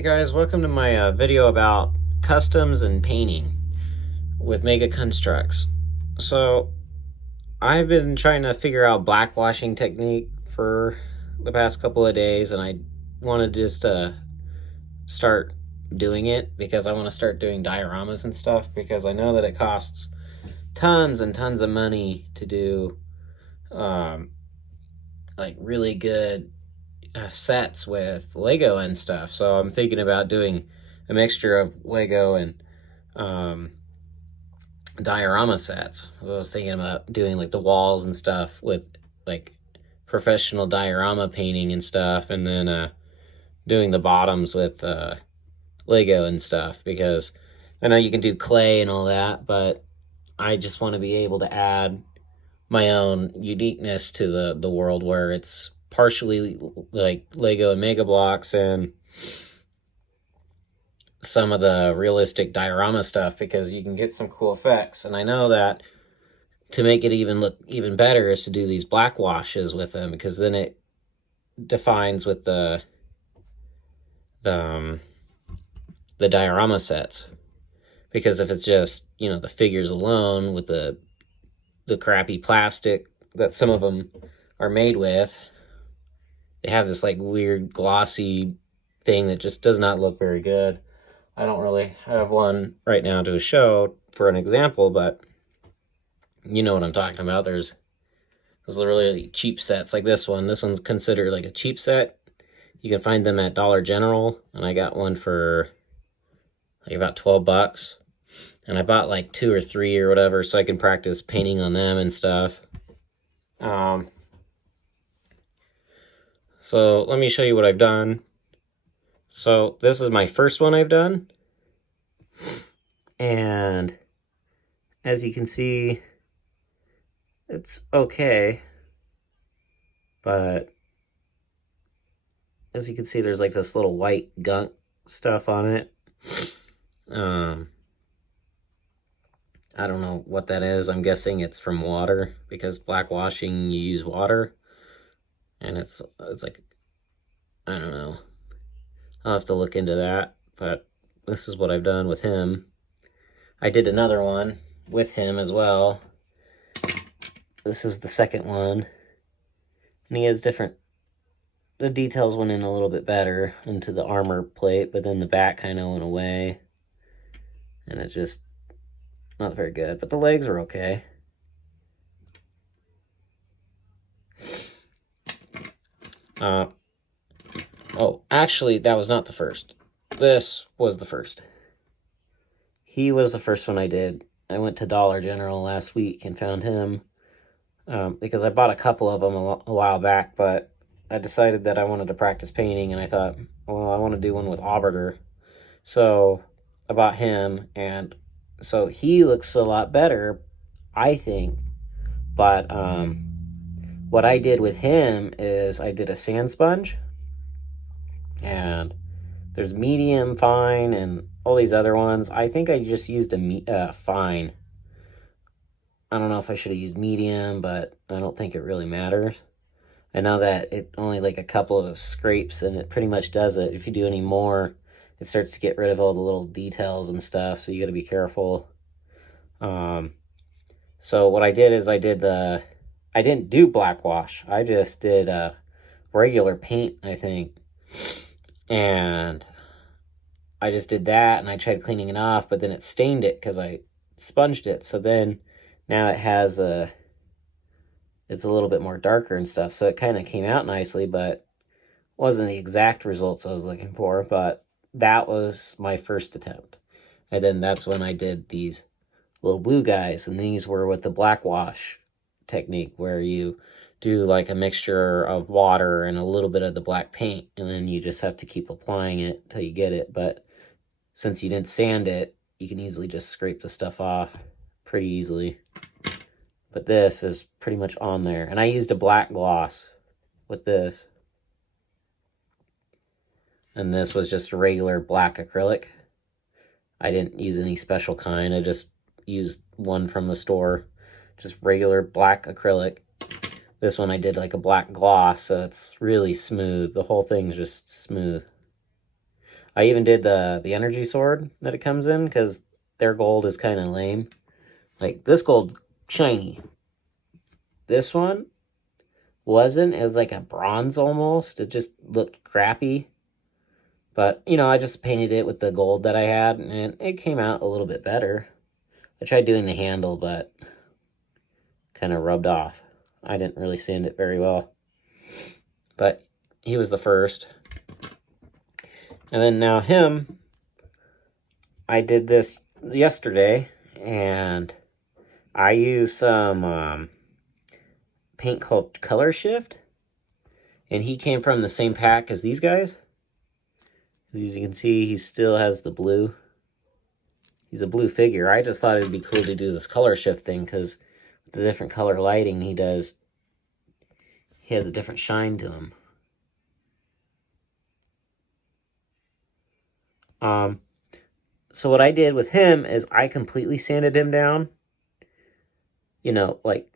Hey guys, welcome to my video about customs and painting with Mega Construx. So, I've been trying to figure out blackwashing technique for the past couple of days, and I wanted just to start doing it because I want to start doing dioramas and stuff because I know that it costs tons and tons of money to do like really good sets with Lego and stuff. So I'm thinking about doing a mixture of Lego and diorama sets. I was thinking about doing like the walls and stuff with like professional diorama painting and stuff, and then doing the bottoms with Lego and stuff, because I know you can do clay and all that, but I just want to be able to add my own uniqueness to the world where it's partially like Lego and Mega Blocks and some of the realistic diorama stuff, because you can get some cool effects. And I know that to make it even look even better is to do these black washes with them, because then it defines with the diorama sets. Because if it's just, you know, the figures alone with the crappy plastic that some of them are made with, they have this like weird glossy thing that just does not look very good. I don't really have one right now to show for an example, but you know what I'm talking about. There's really cheap sets like this one. This one's considered like a cheap set. You can find them at Dollar General, and I got one for like about 12 bucks. And I bought like 2 or 3 or whatever so I can practice painting on them and stuff. So let me show you what I've done. So this is my first one I've done. And as you can see, it's okay. But as you can see, there's like this little white gunk stuff on it. I don't know what that is. I'm guessing it's from water, because blackwashing you use water. And it's like, I don't know. I'll have to look into that, but this is what I've done with him. I did another one with him as well. This is the second one. And he has different, the details went in a little bit better into the armor plate, but then the back kind of went away. And it's just not very good, but the legs were okay. Oh, actually, that was not the first. This was the first. He was the first one I did. I went to Dollar General last week and found him because I bought a couple of them a while back, but I decided that I wanted to practice painting, and I thought, well, I want to do one with aubergine. So I bought him, and so he looks a lot better, I think. But what I did with him is I did a sand sponge, and there's medium, fine, and all these other ones. I think I just used a fine. I don't know if I should have used medium, but I don't think it really matters. I know that it only like a couple of scrapes, and it pretty much does it. If you do any more, it starts to get rid of all the little details and stuff, so you got to be careful. So what I did is I didn't do black wash. I just did regular paint, I think. And I just did that, and I tried cleaning it off, but then it stained it because I sponged it. So then now it has it's a little bit more darker and stuff. So it kind of came out nicely, but wasn't the exact results I was looking for. But that was my first attempt. And then that's when I did these little blue guys, and these were with the black wash technique, where you do like a mixture of water and a little bit of the black paint, and then you just have to keep applying it till you get it. But since you didn't sand it, you can easily just scrape the stuff off pretty easily. But this is pretty much on there, and I used a black gloss with this, and this was just a regular black acrylic. I didn't use any special kind. I just used one from the store, just regular black acrylic. This one I did like a black gloss, so it's really smooth. The whole thing's just smooth. I even did the energy sword that it comes in, because their gold is kind of lame. Like, this gold's shiny. This one wasn't. It was like a bronze almost. It just looked crappy. But, you know, I just painted it with the gold that I had, and it came out a little bit better. I tried doing the handle, but kind of rubbed off. I didn't really sand it very well. But he was the first. And then now him, I did this yesterday, and I used some paint called Color Shift. And he came from the same pack as these guys. As you can see, he still has the blue. He's a blue figure. I just thought it'd be cool to do this color shift thing, because with the different color lighting he has a different shine to him. So what I did with him is I completely sanded him down. You know, like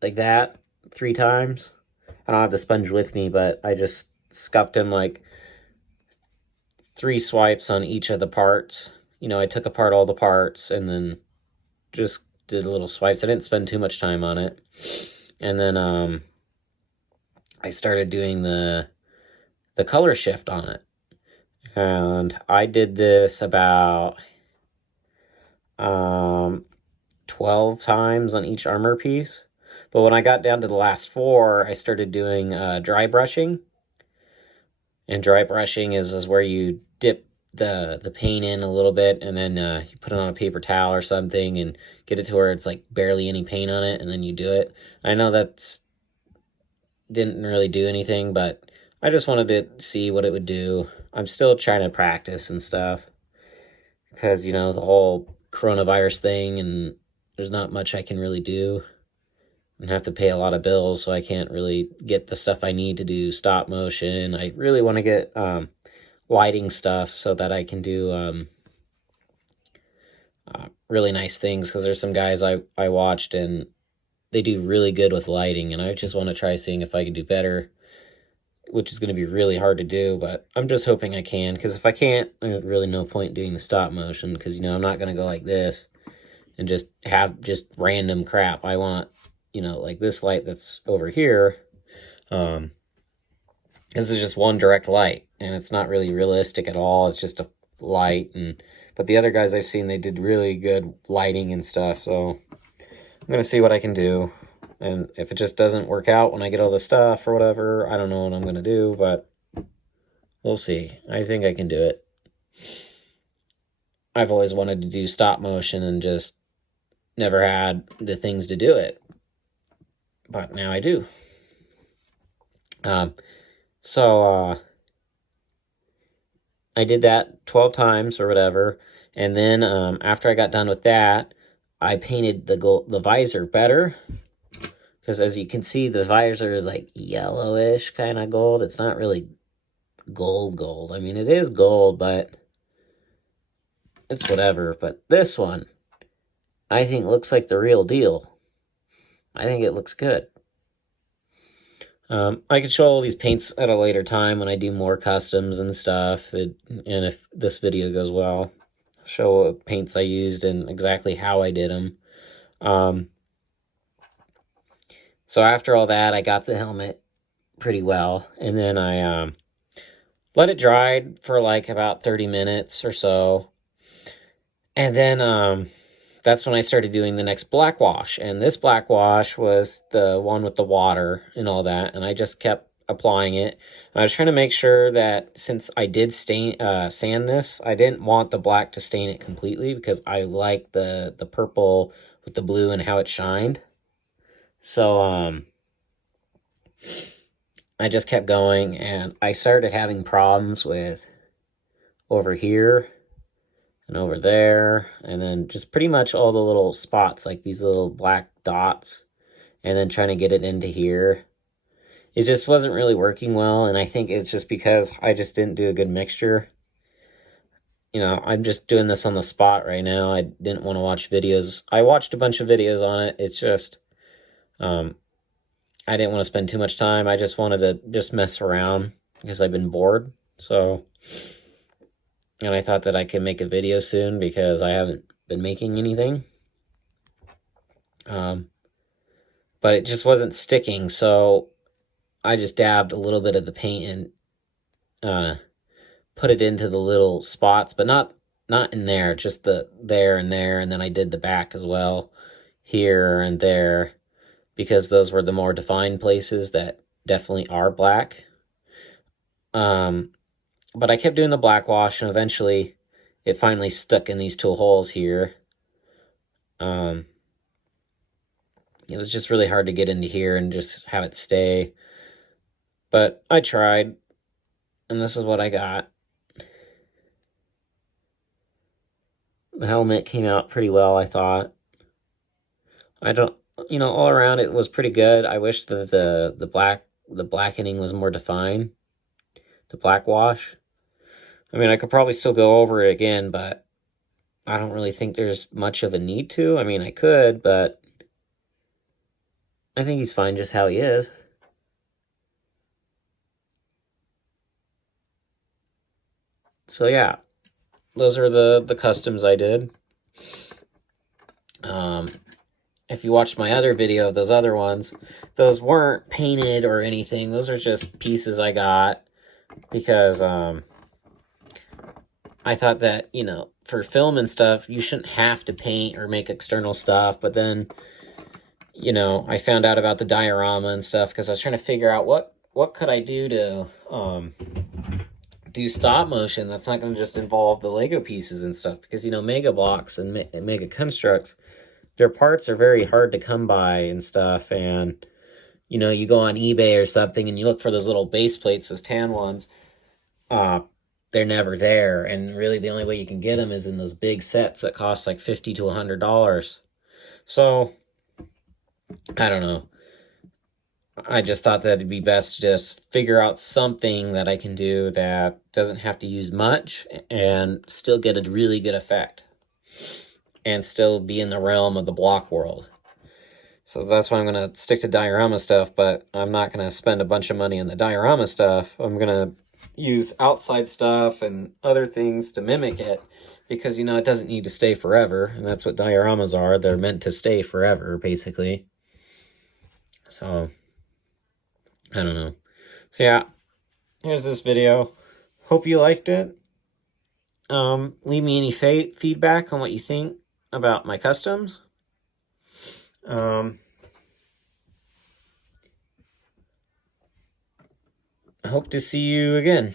that 3 times. I don't have the sponge with me, but I just scuffed him like 3 swipes on each of the parts. You know, I took apart all the parts and then just did little swipes. I didn't spend too much time on it. And then I started doing the color shift on it. And I did this about 12 times on each armor piece. But when I got down to the last 4, I started doing dry brushing. And dry brushing is where you dip the paint in a little bit, and then you put it on a paper towel or something and get it to where it's like barely any paint on it, and then you do it. I know that's didn't really do anything, but I just wanted to see what it would do. I'm still trying to practice and stuff, because, you know, the whole coronavirus thing, and there's not much I can really do. I have to pay a lot of bills, so I can't really get the stuff I need to do stop motion. I really want to get lighting stuff so that I can do really nice things, because there's some guys I watched and they do really good with lighting, and I just want to try seeing if I can do better, which is going to be really hard to do, but I'm just hoping I can, because if I can't, there's really no point doing the stop motion, because, you know, I'm not going to go like this and just have just random crap. I want, you know, like this light that's over here, this is just one direct light, and it's not really realistic at all. It's just a light, but the other guys I've seen, they did really good lighting and stuff, so I'm going to see what I can do. And if it just doesn't work out when I get all the stuff or whatever, I don't know what I'm going to do, but we'll see. I think I can do it. I've always wanted to do stop motion and just never had the things to do it. But now I do. I did that 12 times or whatever. And then after I got done with that, I painted the visor better. Because as you can see, the visor is like yellowish kind of gold. It's not really gold. I mean, it is gold, but it's whatever. But this one, I think looks like the real deal. I think it looks good. I could show all these paints at a later time when I do more customs and stuff. And if this video goes well, I'll show what paints I used and exactly how I did them. So after all that, I got the helmet pretty well. And then I let it dry for like about 30 minutes or so. And then that's when I started doing the next black wash. And this black wash was the one with the water and all that. And I just kept applying it. And I was trying to make sure that since I did sand this, I didn't want the black to stain it completely, because I like the purple with the blue and how it shined. So I just kept going, and I started having problems with over here and over there, and then just pretty much all the little spots, like these little black dots, and then trying to get it into here. It just wasn't really working well, and I think it's just because I just didn't do a good mixture. You know, I'm just doing this on the spot right now. I didn't want to watch videos. I watched a bunch of videos on it. It's just, I didn't want to spend too much time. I just wanted to just mess around because I've been bored. So and I thought that I could make a video soon because I haven't been making anything. But it just wasn't sticking, so I just dabbed a little bit of the paint and put it into the little spots, but not in there, just there, and then I did the back as well, here and there, because those were the more defined places that definitely are black. But I kept doing the black wash, and eventually it finally stuck in these two holes here. It was just really hard to get into here and just have it stay. But I tried, and this is what I got. The helmet came out pretty well, I thought. All around it was pretty good. I wish that the blackening was more defined. The black wash. I mean, I could probably still go over it again, but I don't really think there's much of a need to. I mean, I could, but I think he's fine just how he is. So yeah, those are the customs I did. If you watched my other video of those other ones, those weren't painted or anything. Those are just pieces I got because I thought that, for film and stuff, you shouldn't have to paint or make external stuff. But then, I found out about the diorama and stuff because I was trying to figure out what could I do to do stop motion that's not going to just involve the Lego pieces and stuff. Because, Mega Blocks and Mega Construx, their parts are very hard to come by and stuff. And, you go on eBay or something and you look for those little base plates, those tan ones. They're never there, and really the only way you can get them is in those big sets that cost like $50 to $100. So, I don't know. I just thought that it'd be best to just figure out something that I can do that doesn't have to use much and still get a really good effect and still be in the realm of the block world. So that's why I'm going to stick to diorama stuff, but I'm not going to spend a bunch of money on the diorama stuff. I'm going to use outside stuff and other things to mimic it because, it doesn't need to stay forever. And that's what dioramas are. They're meant to stay forever, basically. So, I don't know. So, yeah, here's this video. Hope you liked it. Leave me any feedback on what you think about my customs. I hope to see you again.